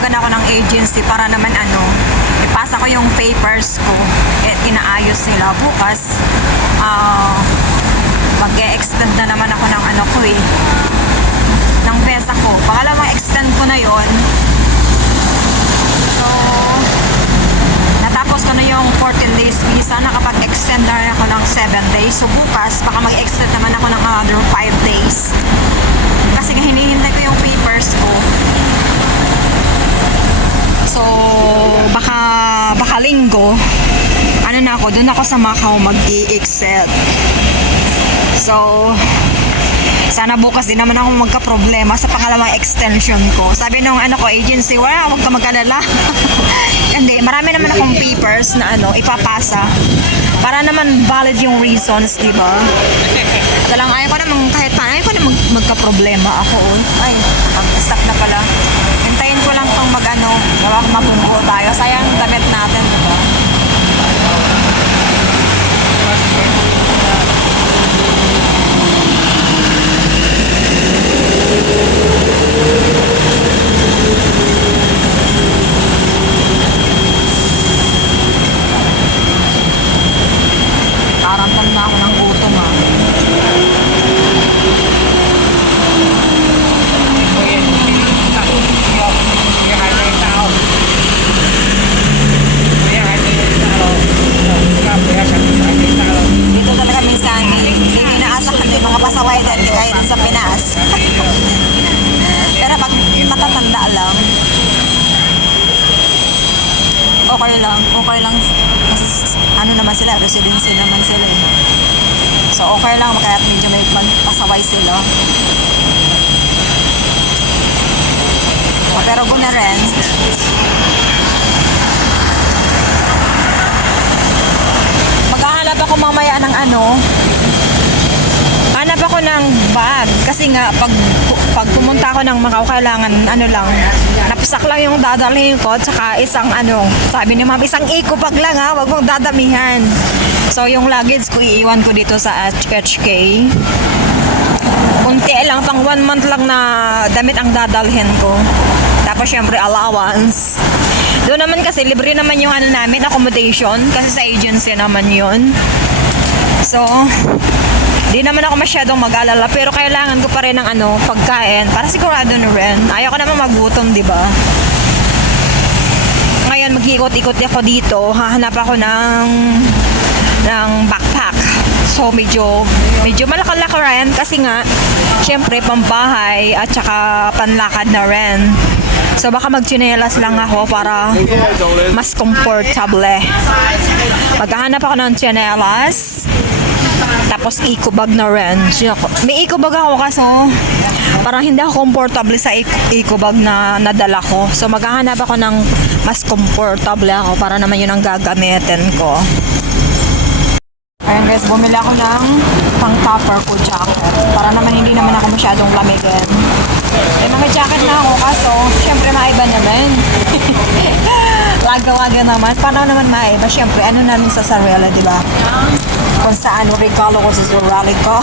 tinawagan ako ng agency para naman ipasa ko yung papers ko. Inaayos nila bukas. Mag-e-extend na naman ako ng ng visa ko. Pangalawang extend ko na yon. So, natapos ko na yung 14 days visa. Nakapag-extend na rin ako ng 7 days. So, bukas, baka mag-extend naman ako ng another 5 days. Kasi hinihintay ko yung papers ko. So, baka linggo, doon ako sa Macau mag-i-extend. So, sana bukas din naman ako magka-problema sa pangalawang extension ko. Sabi nung agency, wala, huwag ka magkalala. Hindi, marami naman akong papers na ipapasa. Para naman valid yung reasons, di ba? Talang ayaw ko naman kahit paano, ayaw ko naman magka-problema ako. Ay, stop na pala. Hintayin ko lang itong mabunggo tayo. Sayang damit natin, di ba? Karamdam na ako ng gutom Dito talaga minsan, hindi inaasahan yung mga pasaway na kahit sa Pinas. Pero pag matatanda lang, okay lang. Naman sila, residency naman sila eh. So okay lang, kaya medyo may pasaway sila. Pero kung na rin, maghahanap ako mamaya ng hanap ako ng bag. Kasi nga, pag pumunta ako ng Macau, kailangan napasak lang yung dadalhin ko, tsaka isang sabi ni ma'am, isang eco bag lang wag mong dadamihan. So, yung luggage ko, iiwan ko dito sa HK. Unti lang, pang 1 month lang na damit ang dadalhin ko. Tapos, syempre, allowance. Doon naman kasi, libre naman yung namin, accommodation, kasi sa agency naman yun. So, di naman ako masyadong mag-alala, pero kailangan ko pa rin ng pagkain para sigurado na rin. Ayaw ko naman magutom, di ba? Ngayon mag-iikot-ikot ako dito, hahanap ako ng backpack. So medyo malaki-laki rin kasi nga syempre pambahay at saka panlakad na rin. So baka magtsinelas lang ako para mas komportable. Maghahanap ako ng tsinelas. Tapos eco bag na rin. May eco bag ako kaso parang hindi ako komportable sa eco bag na nadala ko. So maghahanap ako ng mas komportable ako para naman yun ang gagamitin ko. Ayun guys, bumili ako ng pang-topper ko jacket. Para naman hindi naman ako masyadong lamigin. May mga jacket na ako kaso syempre maiba naman. Laga-laga naman. Paano naman maiba? Syempre na rin sa sarili, di ba? Kung saan regalo ko sa sarili ko.